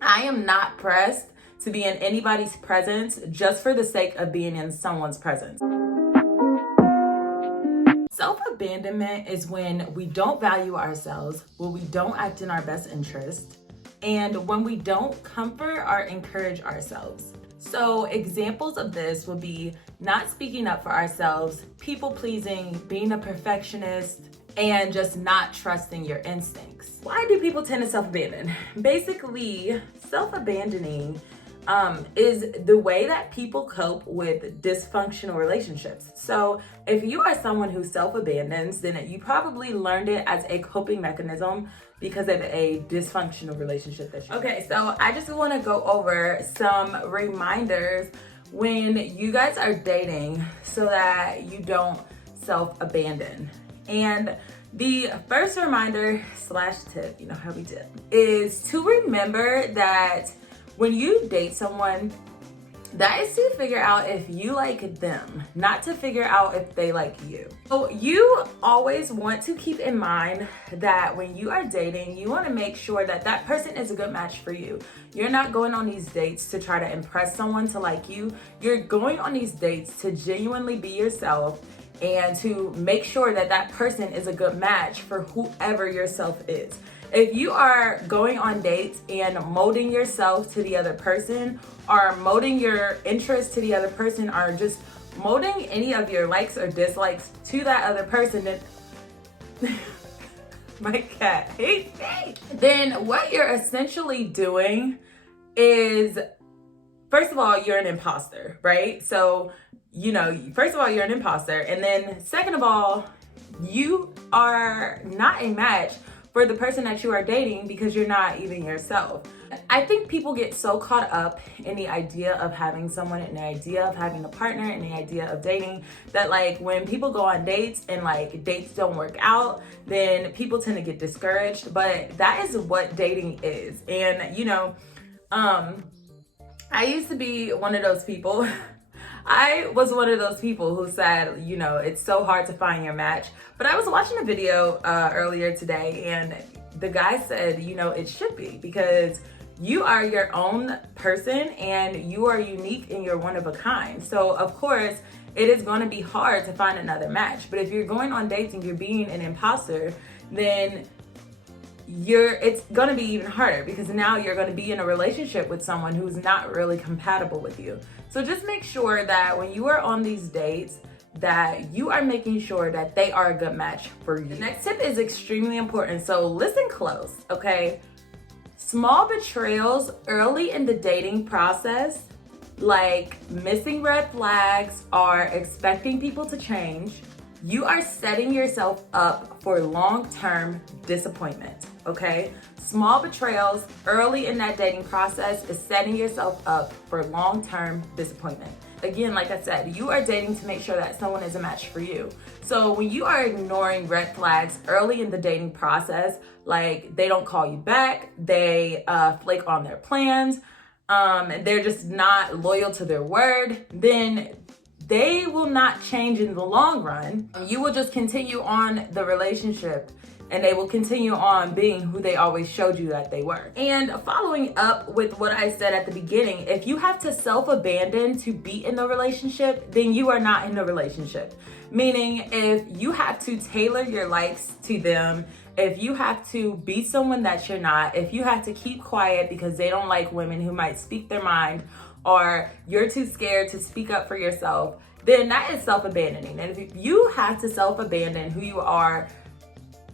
I am not pressed to be in anybody's presence just for the sake of being in someone's presence. Self-abandonment is when we don't value ourselves, when we don't act in our best interest, and when we don't comfort or encourage ourselves. So examples of this would be not speaking up for ourselves, people pleasing, being a perfectionist, and just not trusting your instincts. Why do people tend to self-abandon? Basically, self-abandoning is the way that people cope with dysfunctional relationships. So if you are someone who self-abandons, then you probably learned it as a coping mechanism because of a dysfunctional relationship that you Okay, so I just want to go over some reminders when you guys are dating so that you don't self-abandon. And the first reminder / tip, you know how we did, is to remember that when you date someone, that is to figure out if you like them, not to figure out if they like you. So you always want to keep in mind that when you are dating, you want to make sure that that person is a good match for you. You're not going on these dates to try to impress someone to like you. You're going on these dates to genuinely be yourself and to make sure that that person is a good match for whoever yourself is. If you are going on dates and molding yourself to the other person, or molding your interests to the other person, or just molding any of your likes or dislikes to that other person, then my cat hates me. Then what you're essentially doing is, first of all, you're an imposter, right? So, first of all, you're an imposter. And then second of all, you are not a match for the person that you are dating because you're not even yourself. I think people get so caught up in the idea of having someone, and the idea of having a partner, and the idea of dating, that like when people go on dates and like dates don't work out, then people tend to get discouraged. But that is what dating is. And I used to be one of those people. I was one of those people who said, it's so hard to find your match. But I was watching a video earlier today, and the guy said, it should be, because you are your own person and you are unique and you're one of a kind. So of course, it is going to be hard to find another match. But if you're going on dates and you're being an imposter, then it's going to be even harder, because now you're going to be in a relationship with someone who's not really compatible with you. So just make sure that when you are on these dates, that you are making sure that they are a good match for you. The next tip is extremely important, so listen close, okay? Small betrayals early in the dating process, like missing red flags or expecting people to change, you are setting yourself up for long-term disappointment, okay? Small betrayals early in that dating process is setting yourself up for long-term disappointment. Again, like I said, you are dating to make sure that someone is a match for you. So when you are ignoring red flags early in the dating process, like they don't call you back, they flake on their plans, they're just not loyal to their word, then they will not change in the long run. You will just continue on the relationship, and they will continue on being who they always showed you that they were. And following up with what I said at the beginning, if you have to self-abandon to be in the relationship, then you are not in the relationship. Meaning, if you have to tailor your likes to them, if you have to be someone that you're not, if you have to keep quiet because they don't like women who might speak their mind, or you're too scared to speak up for yourself, then that is self-abandoning. And if you have to self-abandon who you are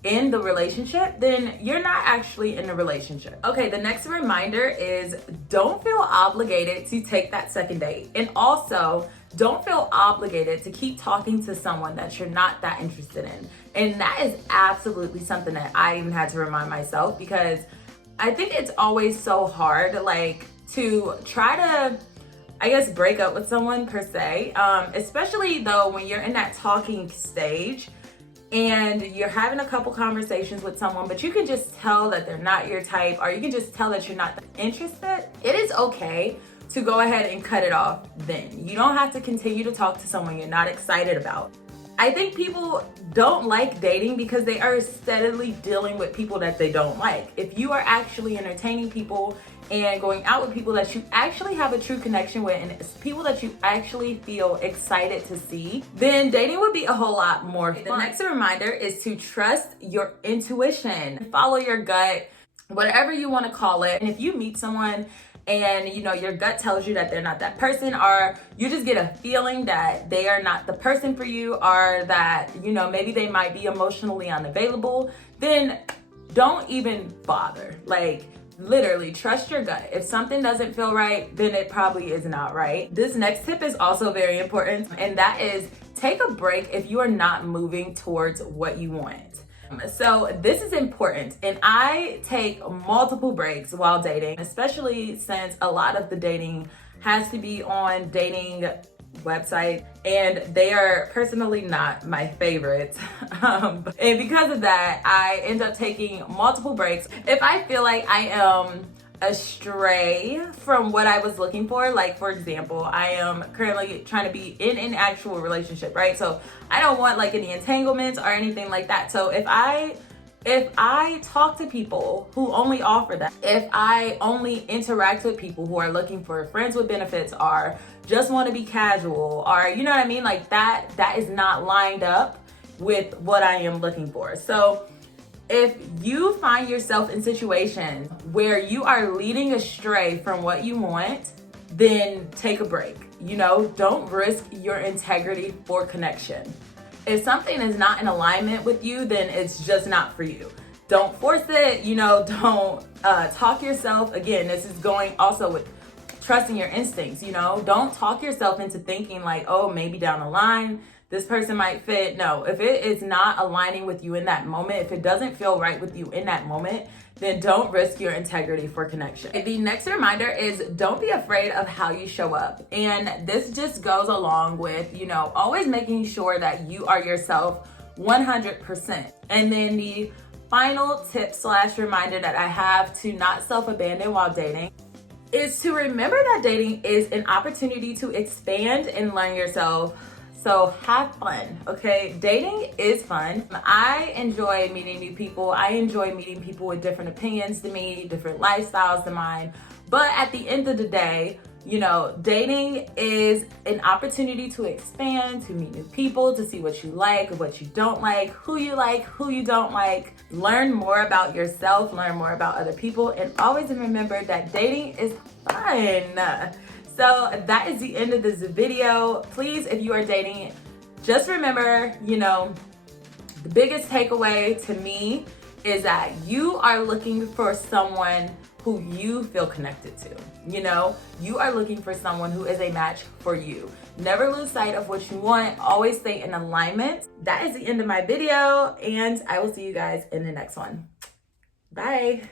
in the relationship, then you're not actually in the relationship. Okay, the next reminder is don't feel obligated to take that second date. And also, don't feel obligated to keep talking to someone that you're not that interested in. And that is absolutely something that I even had to remind myself, because I think it's always so hard, like, to try to, I guess, break up with someone per se, especially though when you're in that talking stage and you're having a couple conversations with someone, but you can just tell that they're not your type, or you can just tell that you're not interested. It is okay to go ahead and cut it off then. You don't have to continue to talk to someone you're not excited about. I think people don't like dating because they are steadily dealing with people that they don't like. If you are actually entertaining people and going out with people that you actually have a true connection with and it's people that you actually feel excited to see, then dating would be a whole lot more fun. The next reminder is to trust your intuition. Follow your gut, whatever you want to call it. And if you meet someone and your gut tells you that they're not that person, or you just get a feeling that they are not the person for you, or that maybe they might be emotionally unavailable, then don't even bother. Like, literally trust your gut. If something doesn't feel right, then it probably is not right. This next tip is also very important, and that is take a break if you are not moving towards what you want. So this is important, and I take multiple breaks while dating, especially since a lot of the dating has to be on dating website, and they are personally not my favorites. And because of that, I end up taking multiple breaks. If I feel like I am astray from what I was looking for, like for example, I am currently trying to be in an actual relationship, right? So I don't want like any entanglements or anything like that. So if I talk to people who only offer that, if I only interact with people who are looking for friends with benefits or just want to be casual, or you know what I mean, like that is not lined up with what I am looking for. So if you find yourself in situations where you are leading astray from what you want, then take a break. Don't risk your integrity for connection. If something is not in alignment with you, then it's just not for you. Don't force it, don't talk yourself. Again, this is going also with trusting your instincts, don't talk yourself into thinking like, oh, maybe down the line, this person might fit. No, if it is not aligning with you in that moment, if it doesn't feel right with you in that moment, then don't risk your integrity for connection. The next reminder is don't be afraid of how you show up. And this just goes along with, always making sure that you are yourself 100%. And then the final tip / reminder that I have to not self-abandon while dating is to remember that dating is an opportunity to expand and learn yourself. So have fun, okay? Dating is fun. I enjoy meeting new people. I enjoy meeting people with different opinions than me, different lifestyles than mine. But at the end of the day, dating is an opportunity to expand, to meet new people, to see what you like, what you don't like, who you don't like, learn more about yourself, learn more about other people, and always remember that dating is fun. So that is the end of this video. Please, if you are dating, just remember, the biggest takeaway to me is that you are looking for someone who you feel connected to. You are looking for someone who is a match for you. Never lose sight of what you want. Always stay in alignment. That is the end of my video, and I will see you guys in the next one. Bye.